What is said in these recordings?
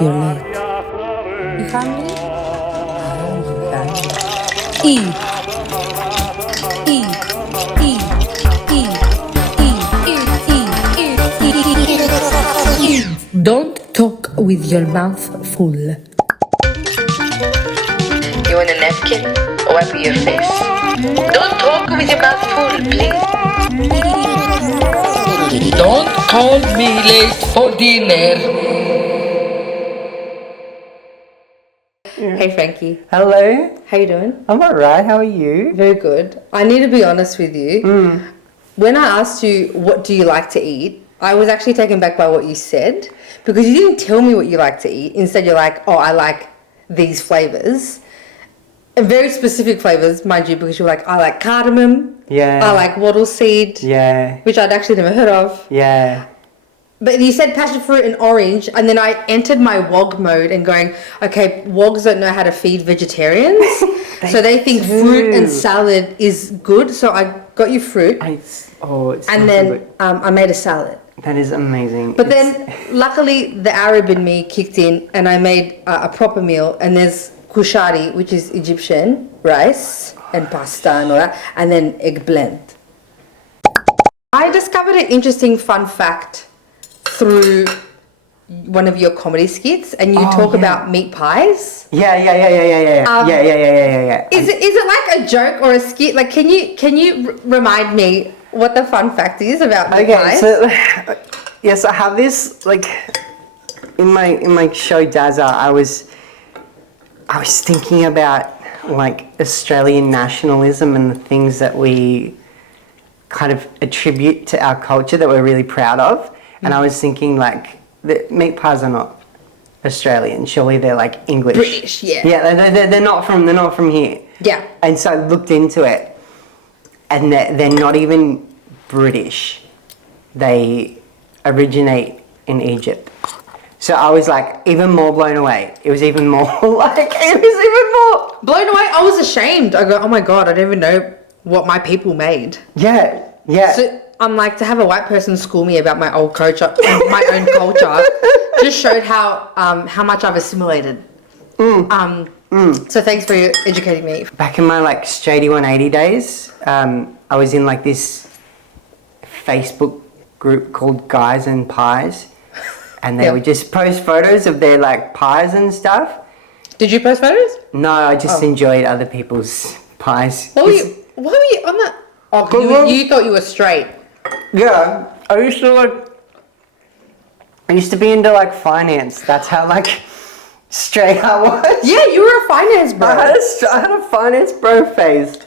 You're late. You can't leave? You can. Don't talk with your mouth full. You want a napkin? Wipe your face. Don't talk with your mouth full, please. Don't call me late for dinner. Hey Frankie, Hello, how you doing? I'm alright, how are you? Very good. I need to be honest with you. When I asked you what do you like to eat, I was actually taken back by what you said because you didn't tell me what you like to eat. Instead, you're like, oh, I like these flavors. And very specific flavors, mind you, because you were like, I like cardamom. Yeah. I like wattle seed. Yeah. Which I'd actually never heard of. Yeah. But you said passion fruit and orange, and then I entered my WOG mode and going, okay, WOGs don't know how to feed vegetarians. So they think fruit and salad is good. So I got you fruit. It's And then I made a salad. that is amazing. But then luckily the Arab in me kicked in and I made a proper meal, and there's kushari, which is Egyptian rice and pasta and all that, and then eggplant. I discovered an interesting fun fact through one of your comedy skits, and you talk about meat pies. Yeah. Is it like a joke or a skit? Like, can you remind me what the fun fact is about meat pies? So yes, I have this like in my show Dazza. I was thinking about like Australian nationalism and the things that we kind of attribute to our culture that we're really proud of. And I was thinking like the meat pies are not Australian. Surely they're like English. British, yeah. Yeah, they're not from here. Yeah. And so I looked into it, and they're not even British. They originate in Egypt. So I was like even more blown away. It was even more Blown away. I was ashamed. I go, oh my god, I don't even know what my people made. Yeah. So I'm like, to have a white person school me about my old culture, my own culture, just showed how much I've assimilated. So thanks for educating me. Back in my like Straighty 180 days, I was in like this Facebook group called Guys and Pies, and they would just post photos of their like pies and stuff. Did you post photos? No, I just enjoyed other people's pies. Why were you on that? Oh, 'cause you thought you were straight. Yeah, I used to be into like finance. That's how like straight I was. Yeah, you were a finance bro. I had a finance bro phase.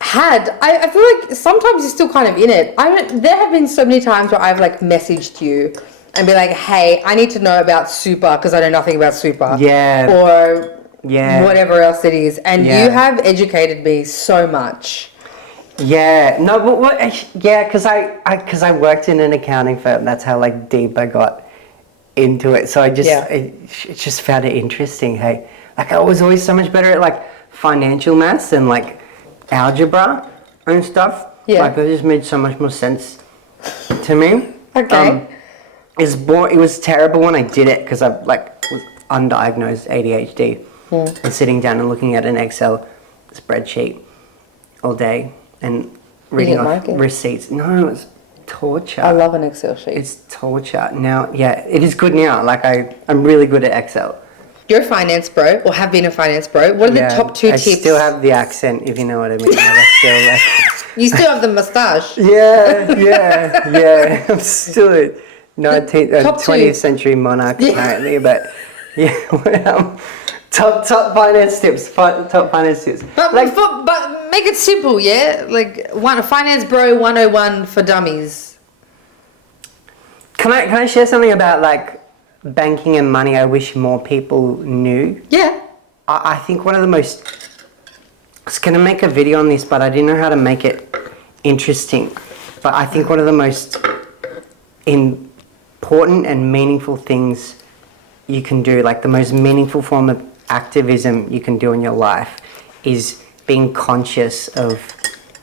I feel like sometimes you're still kind of in it. There have been so many times where I've like messaged you and be like, hey, I need to know about super because I know nothing about super. Yeah. Or whatever else it is. And you have educated me so much. Yeah, no, but because I worked in an accounting firm. That's how like deep I got into it. So I just just found it interesting. Hey, like I was always so much better at like financial maths and like algebra and stuff. Yeah, like it just made so much more sense to me. Okay. It was terrible when I did it because I like was undiagnosed ADHD and sitting down and looking at an Excel spreadsheet all day. And reading off receipts. No, it's torture. I love an Excel sheet. It's torture. Now, it is good now. Like I'm really good at Excel. You're a finance bro, or have been a finance bro. What are the top two tips? I still have the accent, if you know what I mean. You still have the moustache. Yeah. I'm still a 20th century monarch apparently, but Top finance tips. Top finance tips. But make it simple, yeah. Like a finance bro 101 for dummies. Can I share something about like banking and money? I wish more people knew. Yeah. I think one of the most. I was gonna make a video on this, but I didn't know how to make it interesting. But I think one of the most important and meaningful things you can do, like the most meaningful form of activism you can do in your life, is being conscious of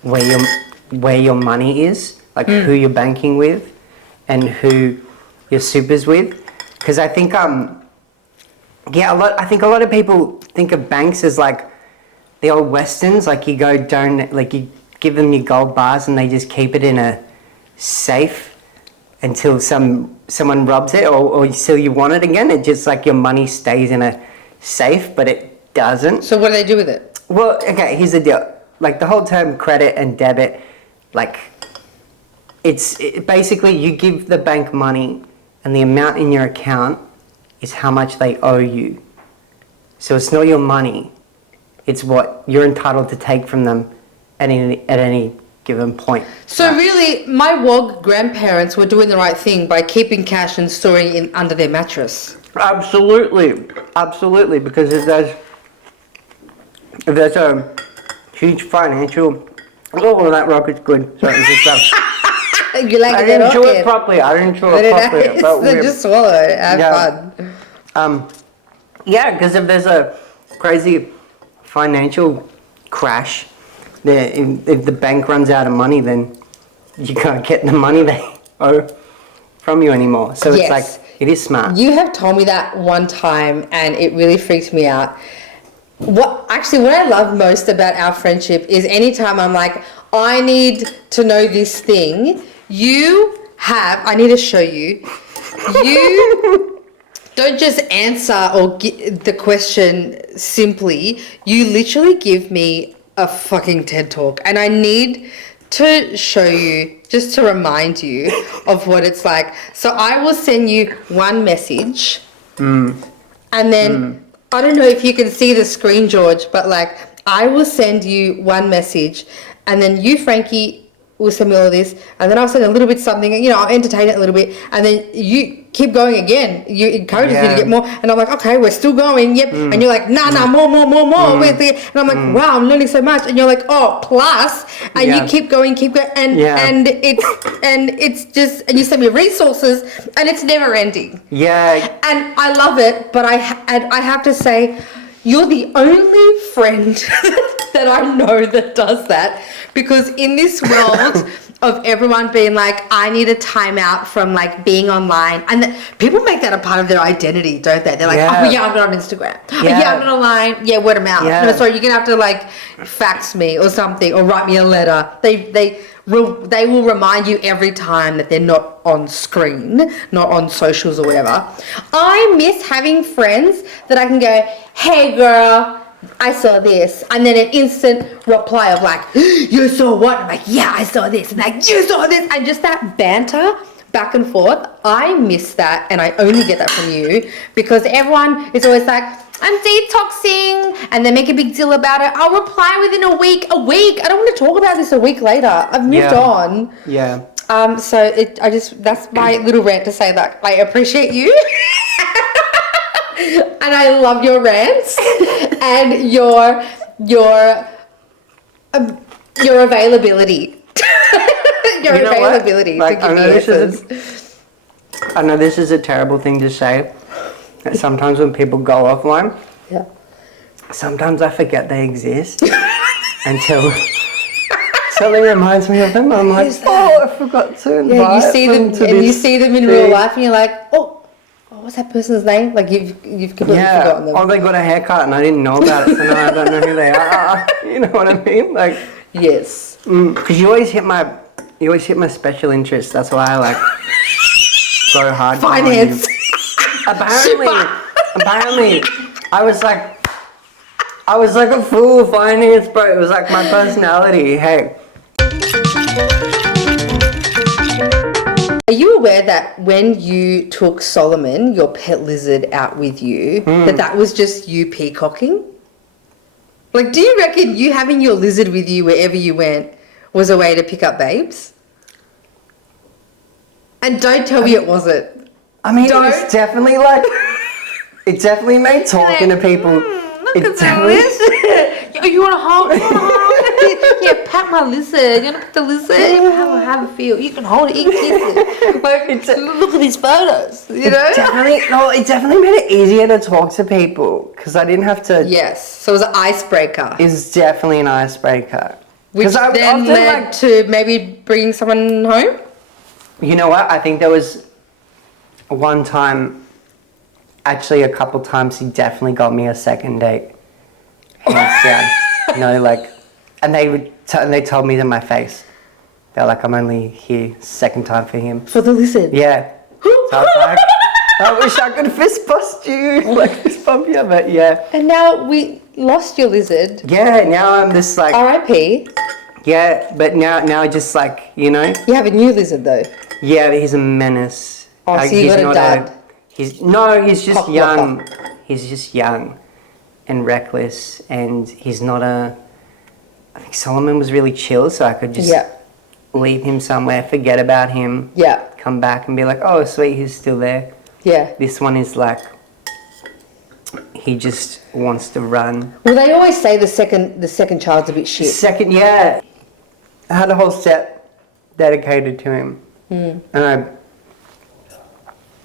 where your money is, like who you're banking with and who your super's with. Because I think Yeah, I think a lot of people think of banks as like the old westerns, like you go donate, like you give them your gold bars and they just keep it in a safe until someone robs it or until you want it again. It just like your money stays in a safe, but it doesn't. So what do they do with it? Well, okay, here's the deal. Like the whole term credit and debit, like basically you give the bank money and the amount in your account is how much they owe you. So it's not your money. It's what you're entitled to take from them at any given point. So really, my WOG grandparents were doing the right thing by keeping cash and storing it under their mattress. Absolutely, because if there's a huge financial, oh, that rocket's good. Sorry, it's just You like I it didn't chew rocket? it properly. Very nice. Then just swallow it. Have fun. Yeah, because if there's a crazy financial crash, if the bank runs out of money, then you can't get the money they owe from you anymore. So it's like, it is smart. You have told me that one time and it really freaked me out. What I love most about our friendship is anytime I'm like, I need to know this thing, I need to show you, you don't just answer or get the question simply, you literally give me a fucking TED Talk, and I need to show you, just to remind you of what it's like. So I will send you one message, and then I don't know if you can see the screen, George, but like I will send you one message, and then you, Frankie, will send me all of this, and then I'll send a little bit something, and I'll entertain it a little bit, and then you keep going again. You encourage me to get more, and I'm like, okay, we're still going, yep. And you're like, nah, more. And I'm like, wow, I'm learning so much, and you're like, oh, plus, and you keep going, and it's just, and you send me resources, and it's never ending. Yeah. And I love it, but I have to say, you're the only friend that I know that does that, because in this world of everyone being like, I need a timeout from like being online, and people make that a part of their identity, don't they? They're like, oh yeah, I'm not on Instagram. Oh, yeah, I'm not online. Yeah, word of mouth. Yeah. No, sorry, you're gonna have to like fax me or something, or write me a letter. They will remind you every time that they're not on screen, not on socials or whatever. I miss having friends that I can go, hey girl, I saw this, and then an instant reply of like, you saw what? I'm like, yeah, I saw this, and like, you saw this, and just that banter back and forth. I miss that, and I only get that from you, because everyone is always like, I'm detoxing, and they make a big deal about it. I'll reply within a week. I don't want to talk about this a week later. I've moved on. Yeah. So that's my little rant to say that I appreciate you. And I love your rants and your availability. Your availability to give me answers. I know this is a terrible thing to say. That sometimes when people go offline, sometimes I forget they exist until something reminds me of them. I'm like, oh, I forgot to invite you see them, and you see them in real life, and you're like, oh, what's that person's name? Like you've completely forgotten them. Oh, they got a haircut and I didn't know about it, so now I don't know who they are. You know what I mean? Like, yes. Because you always hit my special interest. That's why I like go hard. Finance. Apparently, I was like a fool of finance, bro. It was like my personality. Hey. Are you aware that when you took Solomon, your pet lizard, out with you, that was just you peacocking? Like, do you reckon you having your lizard with you wherever you went was a way to pick up babes? And don't tell me it wasn't. I mean, it's definitely like, it definitely made talking to people. Look at this. You want to hold it? Yeah, pat my lizard. You want to pet the lizard? Have a feel. You can hold it. You can kiss it. Like, look at these photos. You know? It definitely made it easier to talk to people because I didn't have to. Yes. So it was an icebreaker. It's definitely an icebreaker. Which then led to maybe bringing someone home? You know what? I think there was one time actually a couple times he definitely got me a second date. Hands down. No, like, and they told me to my face. They're like, I'm only here second time for him. For the lizard? Yeah. So I was like, I wish I could fist bust you, like fist bump you, but yeah. And now we lost your lizard. Yeah, now I'm just like, R.I.P. yeah, but now just like, you know. You have a new lizard though. Yeah, he's a menace. Oh, like, so you got a dad. He's just Cock young. blocker. He's just young and reckless, and he's not a. I think Solomon was really chill, so I could just leave him somewhere, forget about him. Yeah. Come back and be like, oh sweet, he's still there. Yeah. This one is like, he just wants to run. Well, they always say the second child's a bit shit. Second, yeah. I had a whole set dedicated to him. And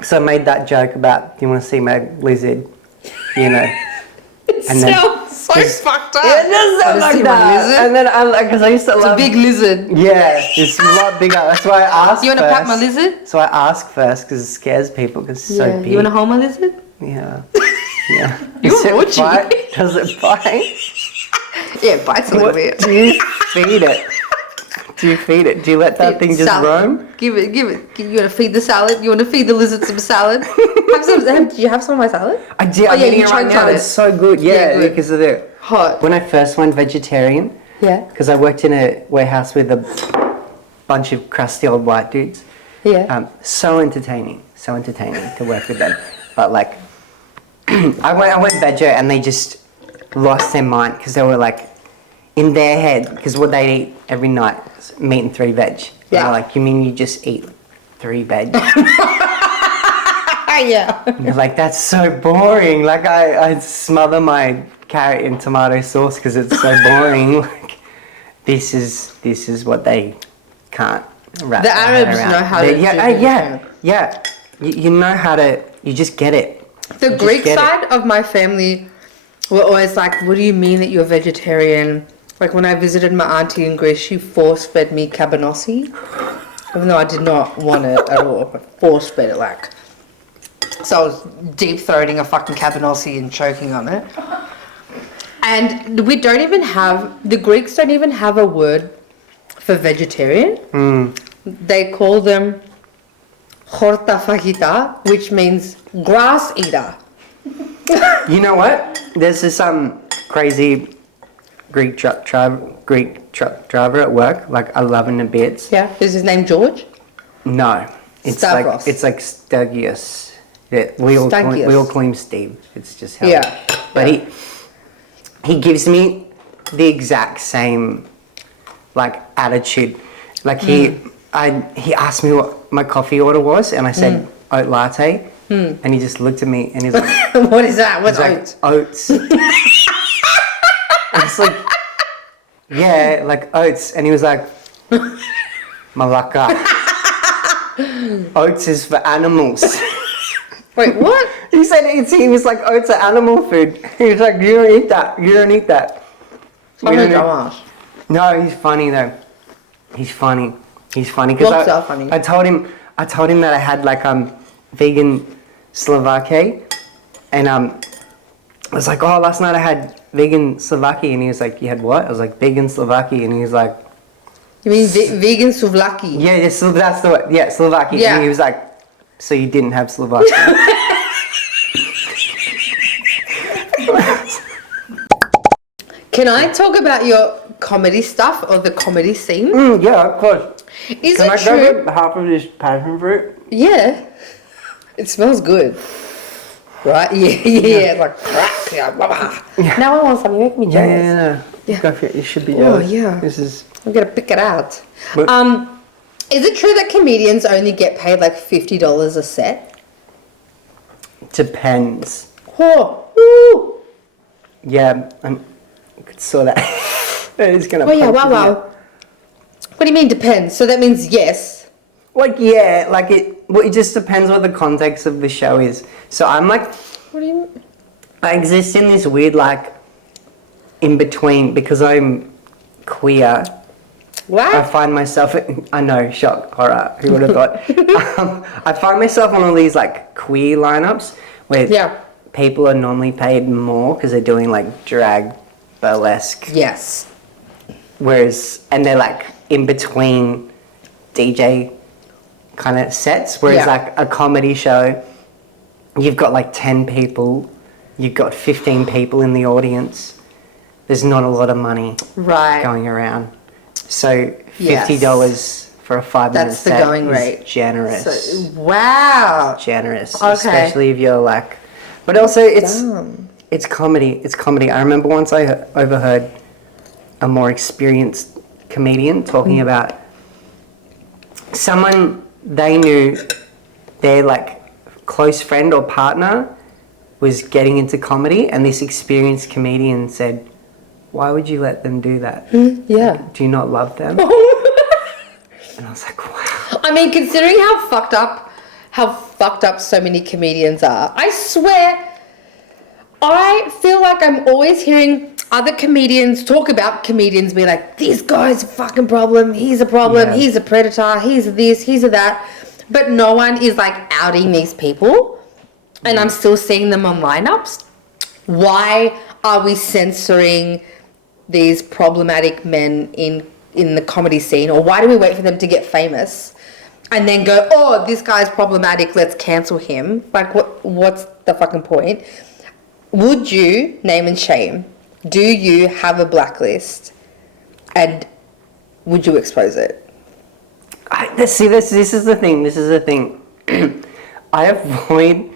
so I made that joke about, do you want to see my lizard? You know. It sounds so fucked up. Yeah, it does sound like that. And then I like, because I used to love. It's a big lizard. Yeah, it's a lot bigger. That's why I asked. You want to pat my lizard? So I ask first because it scares people because it's so big. You want to hold my lizard? Yeah. Yeah. You're Does it bite? Does it bite? Yeah, it bites a little bit. Do you feed it? Do you feed it? Do you let that thing just roam? Give it. You want to feed the salad? You want to feed the lizard some salad? Do you have some of my salad? I do. I'm eating it right now. It's so good. Yeah, good. because of the Hot. When I first went vegetarian, because I worked in a warehouse with a bunch of crusty old white dudes. Yeah. So entertaining to work with them. But like, I went veggie and they just lost their mind because they were like, in their head, because what they eat every night is meat and 3 veg. Yeah. They're like, you mean you just eat 3 veg? Yeah. And they're like, that's so boring. Like I smother my carrot in tomato sauce because it's so boring. Like this is what they can't wrap The their head Arabs around. know how to do it. Yeah. You know how to. You just get it. The Greek side of my family were always like, what do you mean that you're vegetarian? Like when I visited my auntie in Greece, she force-fed me cabanossi, even though I did not want it at all. I force-fed it like. So I was deep-throating a fucking cabanossi and choking on it. And we don't even have, the Greeks don't even have a word for vegetarian. They call them hortafagita, which means grass eater. You know what? There's this crazy Greek truck driver at work. Like I love him to bits. Yeah. Is his name George? No, it's Stavros. like Stagius. Yeah, we all call him Steve. It's just how. Yeah. But he gives me the exact same like attitude. Like he asked me what my coffee order was, and I said oat latte, and he just looked at me and he's like, "What is that? What's oats?" Like, oats. It's like, yeah, like oats, and he was like, Malaka. Oats is for animals. Wait, what? He said he was like, oats are animal food. He was like, you don't eat that. You don't eat that. No, he's funny though. He's funny because I told him that I had like vegan Slovaki, and I was like, oh, last night I had vegan Slovaki, and he was like, you had what? I was like, vegan Slovaki, and he was like, you mean vegan souvlaki? yeah, that's the word. Yeah, Slovaki. Yeah. And he was like, so you didn't have Slovaki? Can I talk about your comedy stuff or the comedy scene? Yeah, of course. Is Can it I true? go get half of this passion fruit? Yeah. It smells good. Right? Yeah. It's like crack. Yeah, blah, blah. Yeah. Now I want some. You make me jealous. Yeah. Yeah. Go for it. You should be Oh, jealous. yeah. This is... I'm going to pick it out. But- Is it true that comedians only get paid like $50 a set? Depends. Oh, woo. Yeah, I could saw that. That is gonna. Oh yeah, punch wow. you. What do you mean depends? So that means yes. Like yeah, like it. Well, it just depends what the context of the show is. So I'm like, What do you mean? I exist in this weird like, in between because I'm queer. What? I find myself. I know, shock, horror. Who would have thought? I find myself on all these like queer lineups where Yeah. people are normally paid more because they're doing like drag, burlesque. Yes. And they're like in between DJ kind of sets, whereas Yeah. like a comedy show, you've got like 10 people, you've got 15 people in the audience. There's not a lot of money Right. going around. So $50 for a 5-minute That's the set going is rate. generous. So, wow. Generous, Okay. especially if you're like, but also Dumb. it's comedy. It's comedy. I remember once I overheard a more experienced comedian talking about someone they knew, their like close friend or partner was getting into comedy, and this experienced comedian said, "Why would you let them do that? Yeah. Do you not love them?" And I was like, "Wow." I mean, considering how fucked up so many comedians are, I swear, I feel like I'm always hearing other comedians talk about comedians, be like, this guy's a fucking problem, he's a problem, Yeah. he's a predator, he's a this, he's a that. But no one is like outing these people, and I'm still seeing them on lineups. Why are we censoring these problematic men in the comedy scene? Or why do we wait for them to get famous and then go, oh, this guy's problematic, let's cancel him? Like, what's the fucking point? Would you, name and shame, do you have a blacklist, and would you expose it? This is the thing. I avoid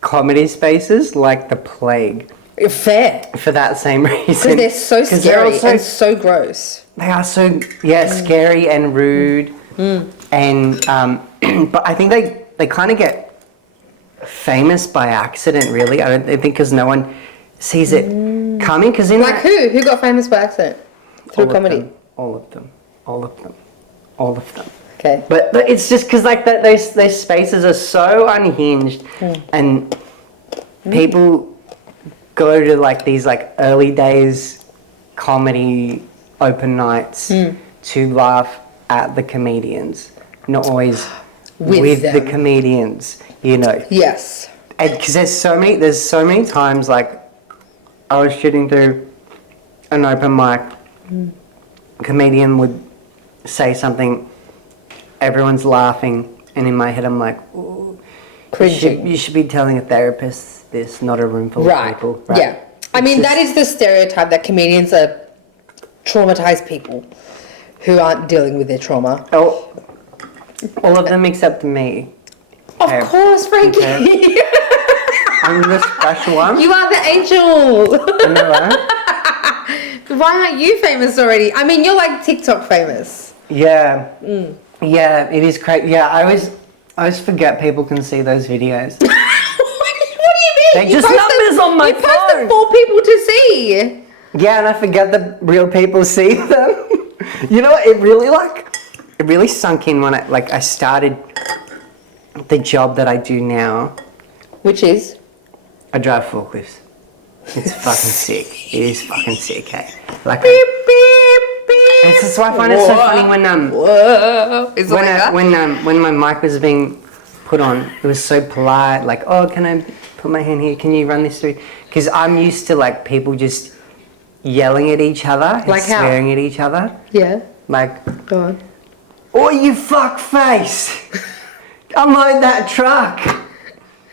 comedy spaces like the plague Fair. for that same reason. Because they're so 'Cause scary also- and so gross. They are so scary and rude, and but I think they kind of get famous by accident. Really, I think because no one sees it coming. Because in Like who? Who got famous by accident? Through comedy? all of them. Okay. But it's just because like those spaces are so unhinged, and people go to like these like early days comedy open nights to laugh at the comedians, not always with the them. comedians, you know. Yes. And because there's so many times like I was shooting through an open mic, comedian would say something, everyone's laughing, and in my head I'm like, ooh, Cringing. you should be telling a therapist this, not a room full Right. of people. Yeah. I mean, that is the stereotype that comedians are traumatized people who aren't dealing with their trauma. Oh, all of them except me. Of Okay. course, Frankie. Okay. I'm the special one. You are the angel. I know that. Why aren't you famous already? I mean, you're like TikTok famous. Yeah. Yeah, it is crazy. Yeah, I always forget people can see those videos. What do you mean? They're You just post numbers on my You post them phone. for people to see. Yeah, and I forget that real people see them. You know what? It really sunk in when I started the job that I do now. Which is? I drive forklifts. It's fucking sick. It is fucking sick, hey. Like, Beep, beep, beep. it's just why I find it so funny when Whoa. Is it like that? when my mic was being put on, it was so polite. Like, oh, can I put my hand here? Can you run this through? Because I'm used to like people just yelling at each other, and Like how? swearing at each other. Yeah. Like, Go on. oh, you fuck face! Unload that truck.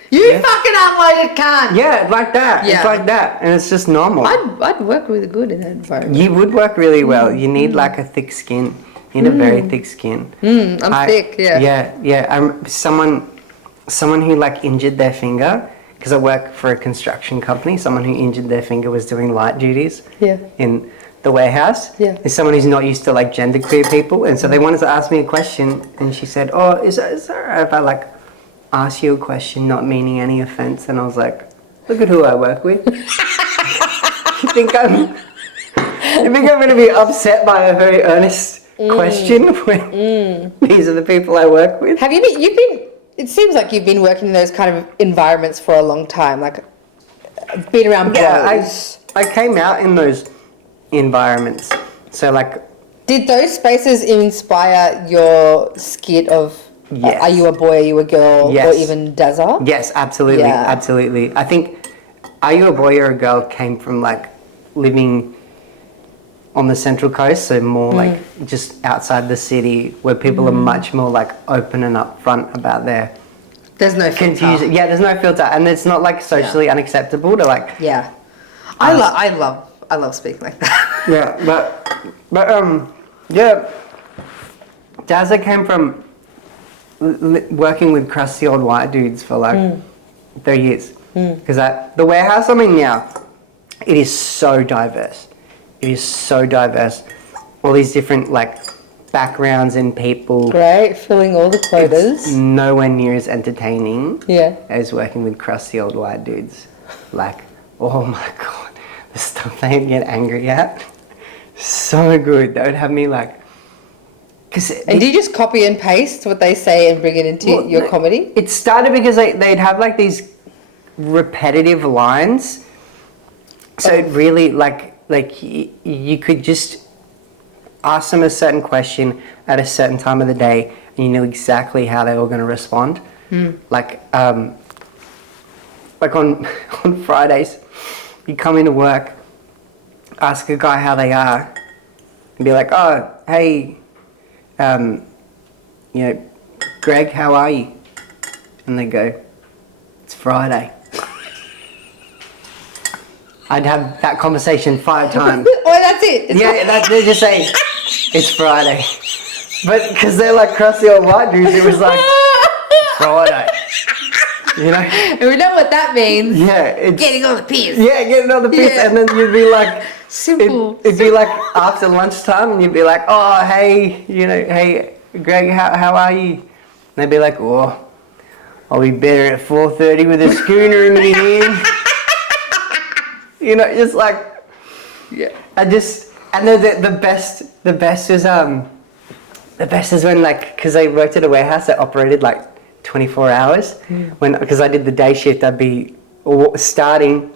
You fucking unloaded cunt. Yeah, like that. Yeah. It's like that, and it's just normal. I'd work really good in that environment. You would work really well. You need like a thick skin. You need a very thick skin. I'm thick, yeah. Yeah. Someone who like injured their finger, because I work for a construction company. Someone who injured their finger was doing light duties. Yeah. In the warehouse. Yeah. Is someone who's not used to like genderqueer people, and so they wanted to ask me a question, and she said, "Oh, is that alright if I like ask you a question, not meaning any offense?" And I was like, "Look at who I work with." You think I'm going to be upset by a very earnest question when these are the people I work with? Have you've been, it seems like you've been working in those kind of environments for a long time, like been around bros. I came out in those environments. So like, Did those spaces inspire your skit of Yes. Are you a boy? Are you a girl? Yes. Or even Dazza? Yes, absolutely, Yeah. absolutely. I think Are You a Boy or a Girl came from like living on the Central Coast, so more like just outside the city, where people are much more like open and upfront about their There's no filter. confusion. Yeah, there's no filter, and it's not like socially unacceptable to like. Yeah. I love speaking like that. Yeah, but yeah, Dazza came from working with crusty old white dudes for like 3 years. Because the warehouse I'm in now, it is so diverse. It is so diverse. All these different like backgrounds and people. Great, filling all the It's quotas. nowhere near as entertaining Yeah. as working with crusty old white dudes. Like, oh my god, the stuff they'd get angry at. So good. They would have me like. And do you just copy and paste what they say and bring it into your comedy? It started because they'd have like these repetitive lines. So it really like you could just ask them a certain question at a certain time of the day, and you knew exactly how they were going to respond. Like on Fridays, you come into work, ask a guy how they are, and be like, "Oh, hey, Greg, how are you?" And they go, "It's Friday." I'd have that conversation 5 times. Oh, that's it. They just say, "It's Friday." But because they're like crusty old white dudes, it was like, Friday. You know? And we know what that means. Yeah. It's, Getting on the piss. yeah, getting on the piss. Yeah. And then you'd be like, Simple. It'd be like after lunchtime, and you'd be like, "Oh, hey, hey, Greg, how are you?" And they'd be like, "Oh, I'll be better at 4:30 with a schooner in my hand." Just like, yeah. And then the best is when like, because I worked at a warehouse that operated like 24 hours. Because I did the day shift, I'd be starting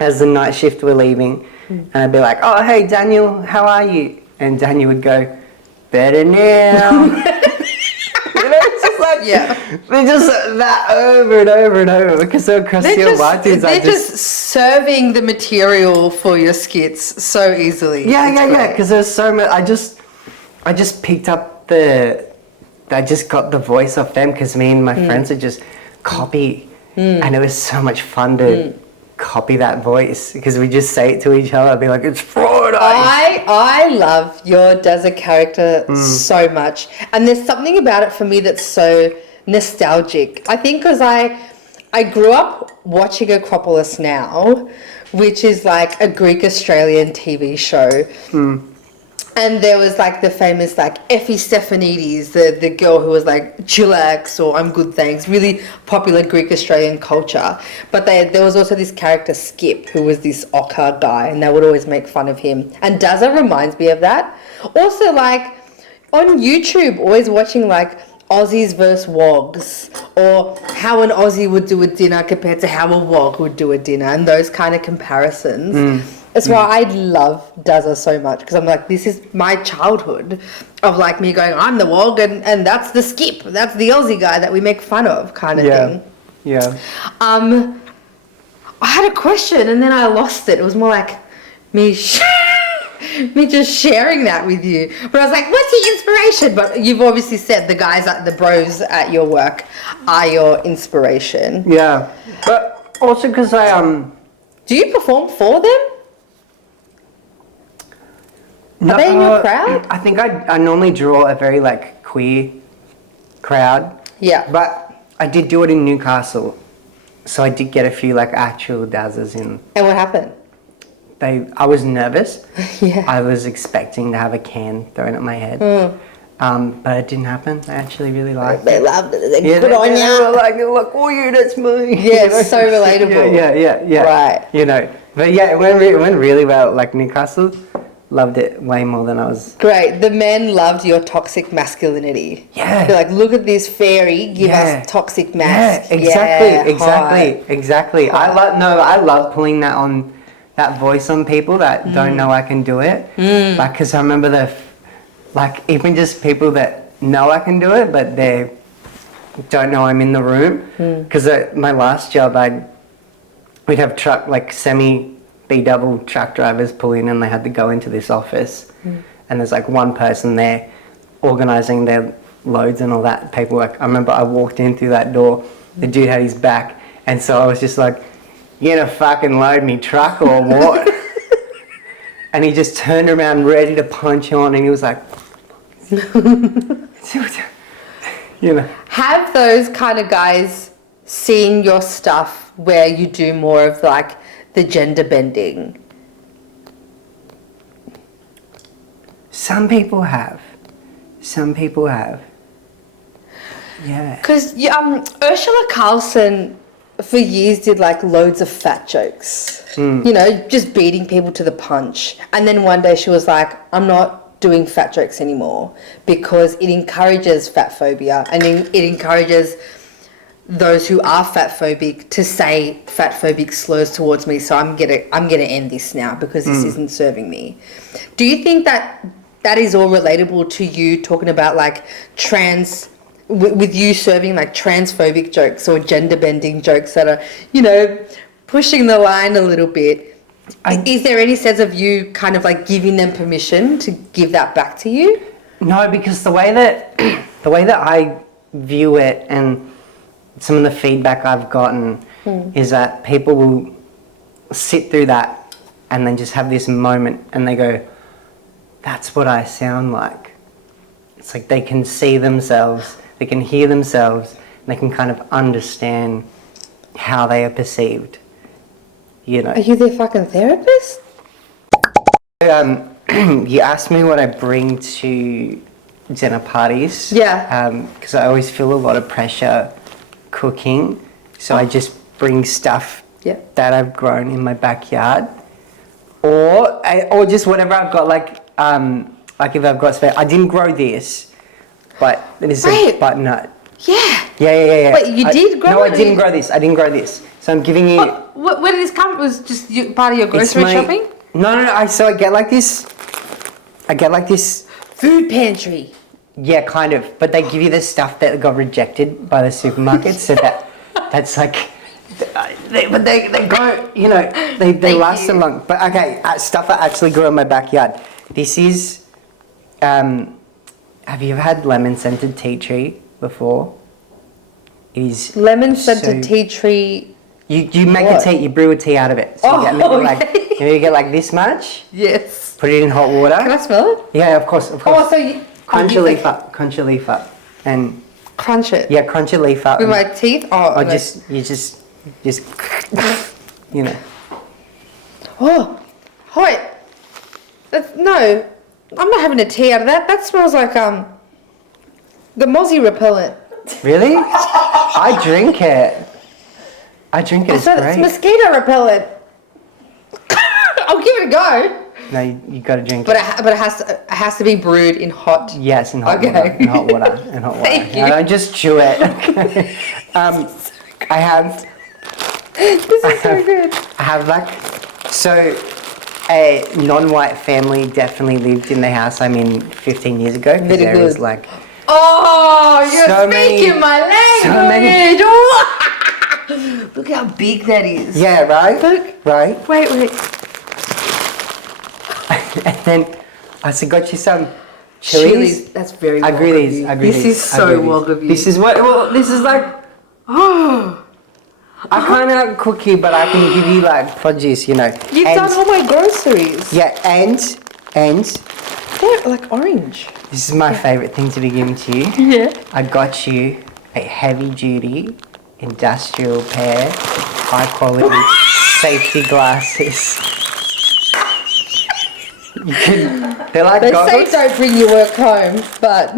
as the night shift were leaving, and I'd be like, "Oh, hey, Daniel, how are you?" And Daniel would go, "Better now." It's just like, they're just that over and over and over because they're crusty old white dudes. They're just serving the material for your skits so easily. Yeah. Because there's so much. I just picked up I just got the voice off them because me and my friends would just copy, and it was so much fun to copy that voice because we just say it to each other. I'd be like, "It's Friday." I love your Dazza character so much, and there's something about it for me that's so nostalgic. I think because I grew up watching Acropolis Now, which is like a Greek Australian TV show. And there was like the famous like Effie Stephanides, the girl who was like chillax or I'm good thanks, really popular Greek Australian culture. But there was also this character Skip who was this ochre guy, and they would always make fun of him. And Dazza reminds me of that. Also like on YouTube, always watching like Aussies versus Wogs, or how an Aussie would do a dinner compared to how a Wog would do a dinner, and those kind of comparisons. That's why I love Dazza so much, because I'm like, this is my childhood of like me going, I'm the Wog and that's the Skip, that's the Aussie guy that we make fun of kind of thing. Yeah. I had a question and then I lost it. It was more like me just sharing that with you. But I was like, what's your inspiration? But you've obviously said the guys, the bros at your work are your inspiration. Yeah. But also because Do you perform for them? Are they in your crowd? I think I normally draw a very like queer crowd. Yeah. But I did do it in Newcastle, so I did get a few like actual dazzers in. And what happened? I was nervous. Yeah. I was expecting to have a can thrown at my head. But it didn't happen. They actually really liked it. They loved it. They Yeah, put on they you. were like, "Oh, yeah, that's me." Yeah, it's so relatable. Yeah. Right. But yeah, it went really well. Like Newcastle, loved it way more than I was. Great. The men loved your toxic masculinity. Yeah. They're like, look at this fairy, give us toxic mask. Yeah, hot. exactly. I love pulling that voice on people that don't know I can do it. Like, because I remember even just people that know I can do it, but they're don't know I'm in the room. Because my last job, we'd have semi B-double truck drivers pull in, and they had to go into this office, and there's like one person there organising their loads and all that paperwork. I remember I walked in through that door, the dude had his back, and so I was just like, you gonna fucking load me truck or what? And he just turned around ready to punch on, and he was like, you know. Have those kind of guys seen your stuff where you do more of like the gender bending? Some people have. Yeah. Because Ursula Carlson for years did like loads of fat jokes. You know, just beating people to the punch. And then one day she was like, I'm not doing fat jokes anymore because it encourages fat phobia, and it encourages those who are fat phobic to say fat phobic slurs towards me, so I'm gonna end this now because this isn't serving me. Do you think that is all relatable to you talking about like with you serving like transphobic jokes or gender bending jokes that are, you know, pushing the line a little bit? Is there any sense of you kind of like giving them permission to give that back to you? No, because the way that I view it, and some of the feedback I've gotten is that people will sit through that and then just have this moment and they go, that's what I sound like. It's like they can see themselves, they can hear themselves, and they can kind of understand how they are perceived. You know. Are you their fucking therapist? You asked me what I bring to dinner parties. Yeah. Because I always feel a lot of pressure cooking, so I just bring stuff that I've grown in my backyard, or just whatever I've got. Like if I've got space, I didn't grow this, but it is a butternut. Yeah. Yeah. Wait, you did grow it? No, I didn't grow this. I didn't grow this. So I'm giving you. Where did this come? It was just part of your grocery shopping? No. I get like this. Food pantry. Yeah, kind of. But they give you the stuff that got rejected by the supermarket, so that's like. But they go, you know, they last so long. But okay, stuff I actually grew in my backyard. This is. Have you ever had lemon scented tea tree before? It is lemon scented tea tree. You make a tea, you brew a tea out of it. So you get maybe you get like this much. Yes. Put it in hot water. Can I smell it? Yeah, of course. Oh, so you crunch a leaf up, and crunch it. Yeah, crunch a leaf up with my teeth. Oh, or no. just you know. Oh, wait. No, I'm not having a tea out of that. That smells like the mozzie repellent. Really? I drink it. It's great. It's mosquito repellent. I'll give it a go. No, you got to drink but it. But it has to be brewed in hot. Yes, in hot water. In hot water. Thank you. I don't just chew it. I have. This is so good. I have a non-white family definitely lived in the house I'm in 15 years ago. Very there good. was like. Oh, you're so speaking my language. Oh. Look how big that is. Yeah, right? Look. Right? Wait. And then I got you some chilies. That's very I grew these. This is so wog of you. This is this is like, I can't cook you, but I can give you like produce, you know. You've done all my groceries. Yeah, and they're like orange. This is my favourite thing to be given to you. Yeah. I got you a heavy duty industrial pair, high quality safety glasses. They're like they goggles. say don't bring your work home, but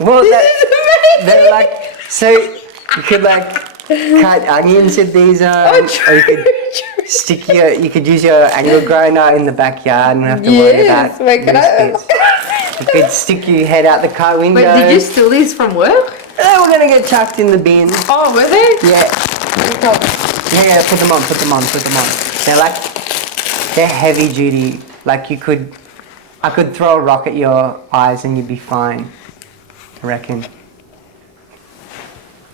well, this is amazing. they're like, so you could like cut onions with these on, or you could stick you could use your angle grinder in the backyard and have to worry about Wait, can bits. You could stick your head out the car window. Wait, did you steal these from work? Oh, we're gonna get chucked in the bin. Oh, were they? Yeah. Yeah, put them on. They're heavy duty. Like I could throw a rock at your eyes and you'd be fine. I reckon.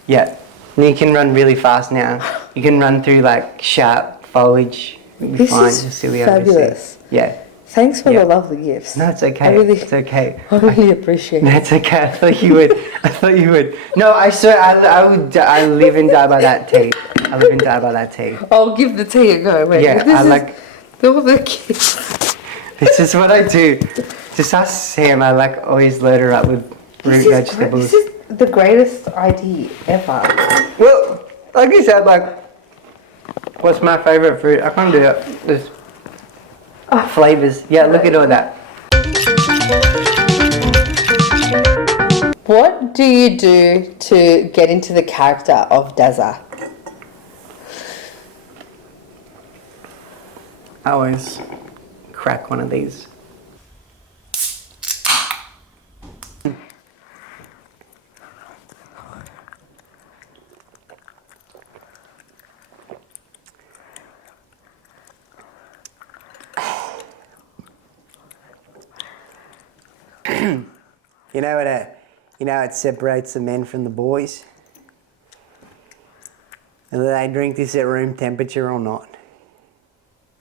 Yeah. And you can run really fast now. You can run through like sharp foliage. You'll be This fine. is You'll still be fabulous. Yeah. Thanks for Yeah. the lovely gifts. No, it's okay. It's okay. I really appreciate it. That's okay. I thought you would. I thought you would. No, I swear, I would. I live and die by that tea. I live and die by that tea. I'll give the tea a go. Wait, Yeah, this I is like. all the gifts. This is what I do. Just ask Sam. I like always load her up with root vegetables. This is the greatest idea ever. Well, like you said, like, what's my favorite fruit? I can't do that. There's flavors. Yeah, look at all that. What do you do to get into the character of Dazza? I always crack one of these. You know what separates the men from the boys? Whether they drink this at room temperature or not.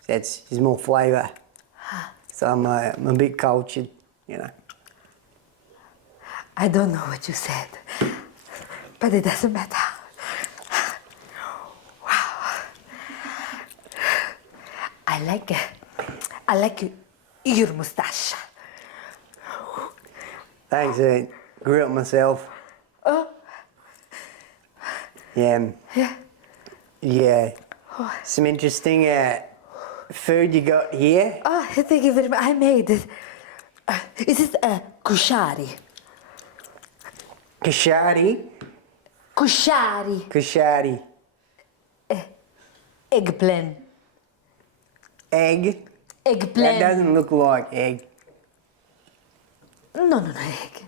That's just more flavour. So I'm a bit cultured, you know. I don't know what you said, but it doesn't matter. Wow. I like your mustache. Thanks, I grew up myself. Oh. Yeah. Yeah. Yeah. Some interesting food you got here. Oh, thank you very much. I made it. Is it kushari? Kashari. Kushari. Kashari. Eggplant. Egg. Eggplant. That doesn't look like egg. No, egg.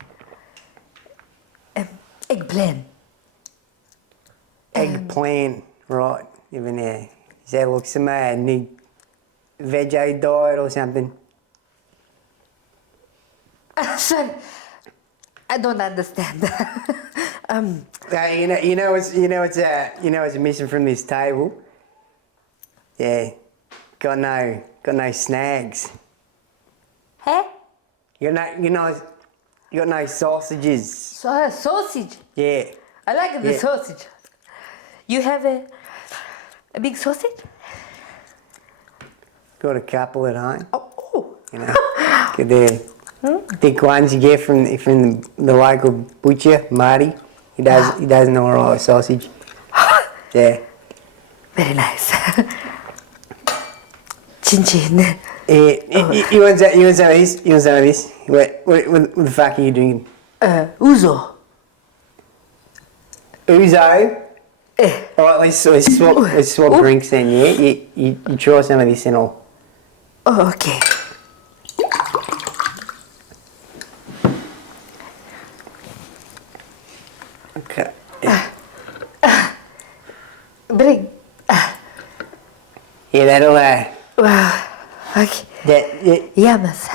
Eggplant. Eggplant, right, even there. Does that look some new veggie diet or something? Son, I don't understand. You know what's missing from this table? Yeah, got no snags. Hey? You got no sausages. Sausage. Yeah. I like the Yeah. sausage. You have a big sausage? Got a couple at home. Oh. You know, get the thick ones you get from the local butcher, Marty. He does an alright sausage. Yeah. Very nice. Chin chin. You want some of this? You want some of this? What the fuck are you doing? Uzo. Uzo? Alright, let's swap drinks then, yeah? You try some of this and all. Oh, okay. Okay. Bring. Yeah, that'll Wow. Okay. Yamas.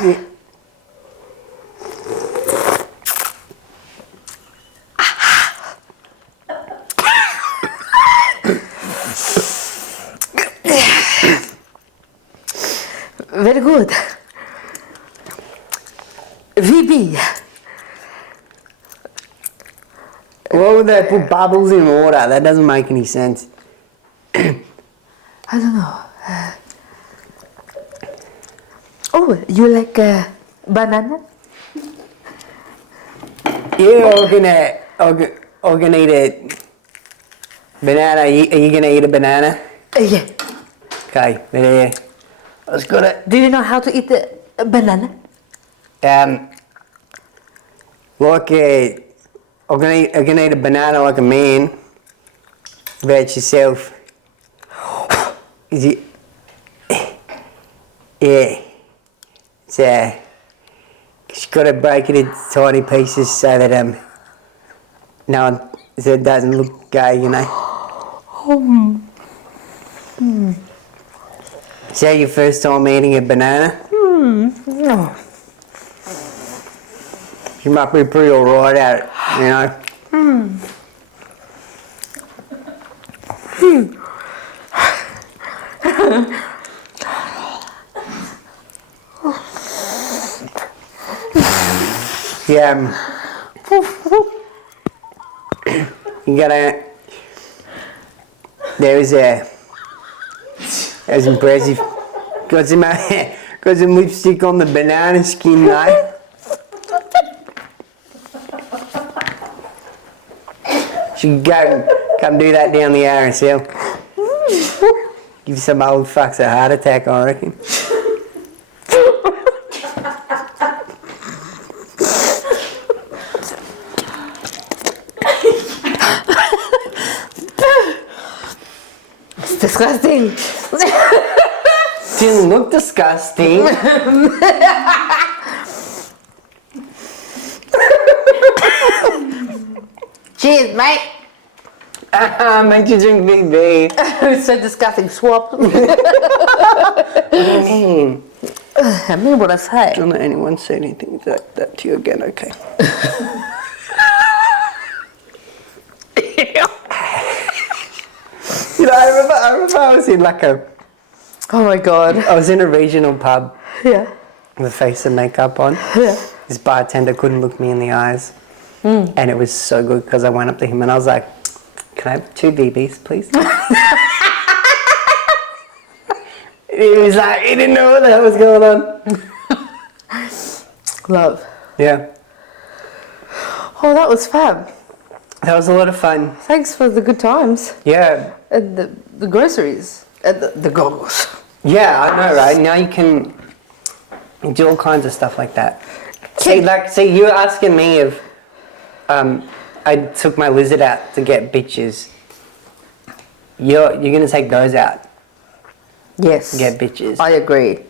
Very good. VB. Why would they put bubbles in water? That doesn't make any sense. I don't know. Oh, you like banana? Yeah, I'm gonna eat a banana. Are you gonna eat a banana? Yeah. Okay, there. Let's go to Do you know how to eat a banana? I'm gonna eat a banana like a man. About yourself. Is it? Yeah. It's just gotta break it into tiny pieces so that so it doesn't look gay, you know. Is that your first time eating a banana? No. You must be pretty alright at it, you know. Yeah. You gotta. There was impressive. Got some lipstick on the banana skin, though. Should come do that down the RSL. Give some old fucks a heart attack, I reckon. It's disgusting. Didn't look disgusting. Cheers, mate. Make you drink Big B. It's so disgusting. Swap. What do you mean? I mean what I say. Don't let anyone say anything like that to you again, okay? You know, I remember I was in like Oh my god. I was in a regional pub Yeah. with a face and makeup on. Yeah. This bartender couldn't look me in the eyes. And it was so good because I went up to him and I was like, can I have 2 BBs, please? He was like, he didn't know what the hell was going on. Love. Yeah. Oh, that was fab. That was a lot of fun. Thanks for the good times. Yeah. And the groceries. And the goggles. Yeah, I know, right? Now you can do all kinds of stuff like that. See, you were asking me if I took my lizard out to get bitches. You're gonna take those out. Yes. Get bitches. I agree.